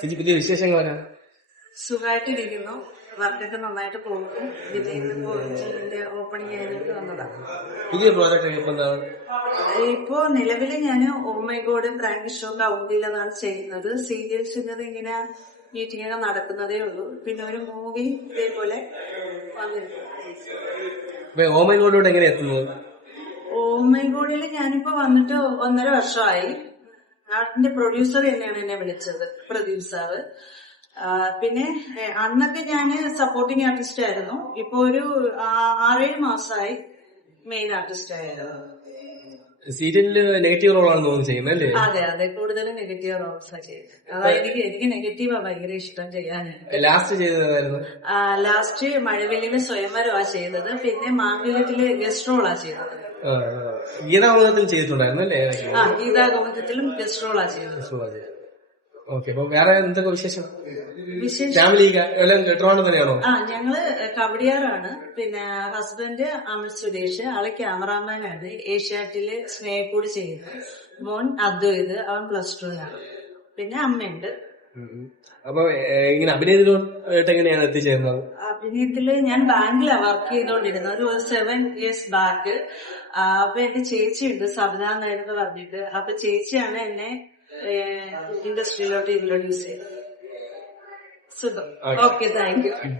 ചേച്ചി പുതിയ വിശേഷങ്ങൾ വരാം സുഖമായിട്ടിരിക്കുന്നു. വർക്കൊക്കെ നന്നായിട്ട് പോകും ഇതിന്റെ ഓപ്പണിംഗ് കഴിഞ്ഞിട്ട് വന്നതാ. പുതിയ പ്രോജക്റ്റ് ഇപ്പൊ എന്താണ്? ഇപ്പോ നിലവിൽ ഞാൻ oh my God prank show കൗണ്ടിലതാണ് ചെയ്യുന്നത്. സീരിയൽസിന്റെ ഇങ്ങനെ മീറ്റിംഗ് ഒക്കെ നടക്കുന്നതേ ഉള്ളൂ. പിന്നെ ഒരു മൂവി ഇതേപോലെ ഓമൈനോടോട് എങ്ങനെ എത്തുന്നത്? ഓമൈ ഗോഡിൽ ഞാനിപ്പോ വന്നിട്ട് ഒന്നര വർഷമായി. ആർട്ടിന്റെ പ്രൊഡ്യൂസർ തന്നെയാണ് എന്നെ വിളിച്ചത് പ്രൊഡ്യൂസർ പിന്നെ അന്നൊക്കെ ഞാൻ സപ്പോർട്ടിംഗ് ആർട്ടിസ്റ്റ് ആയിരുന്നു. ഇപ്പോ ഒരു ആറേഴ് മാസമായി മെയിൻ ആർട്ടിസ്റ്റ് ആയിരുന്നു സീരിയലിൽ നെഗറ്റീവ് റോളാണ് തോന്നുന്നു ചെയ്യുന്നത് അല്ലേ? അതെ അതെ. കൂടുതലും നെഗറ്റീവ് റോൾസാണ് ചെയ്യുന്നത് അതായത് എനിക്ക് എനിക്ക് നെഗറ്റീവാ ഭയങ്കര ഇഷ്ടം ചെയ്യാൻ ലാസ്റ്റ് ചെയ്തതായിരുന്നു? ലാസ്റ്റ് മഴവില്ലിന് സ്വയംവരമാ ചെയ്തത് പിന്നെ മാമ്പിലത്തിൽ ഗസ്റ്റ് റോളാ ചെയ്തത് ഗീതാമൃതത്തിൽ ചെയ്തിട്ടുണ്ടായിരുന്നു അല്ലേ? ആ ഗീതാഗോവിന്ദത്തിലും ഗസ്റ്റ് റോളാ ചെയ്തത് ഓക്കെ അപ്പൊ വേറെ എന്തൊക്കെ വിശേഷം? ഫാമിലി ട്രിവാൻഡ്രം തന്നെയാണോ? ആ ഞങ്ങൾ കവടിയാറാണ്. പിന്നെ ഹസ്ബൻഡ് അമിത് സുരേഷ് ആൾ ക്യാമറാമാനാണ് ഏഷ്യാറ്റിൽ സ്നേഹക്കൂടി ചെയ്യുന്നു. മോൻ അദ്വൈത് അവൻ പ്ലസ് ടുവിനാണ് പിന്നെ അമ്മയുണ്ട്. അപ്പൊ ഇങ്ങനെ അഭിനയത്തിലോട്ട് എങ്ങനെയാണ് എത്തിച്ചേരുന്നത്? അഭിനയത്തിൽ ഞാൻ ബാങ്കിലാണ് വർക്ക് ചെയ്തോണ്ടിരുന്നത്. ഒരു സെവൻ ഇയേഴ്സ് ബാക്ക് അപ്പൊ എന്റെ ചേച്ചിയുണ്ട് സബിത എന്നായിരുന്നു പറഞ്ഞിട്ട്. അപ്പൊ ചേച്ചിയാണ് എന്നെ Eh, industry lot introduce it. Super. Okay. okay, thank you.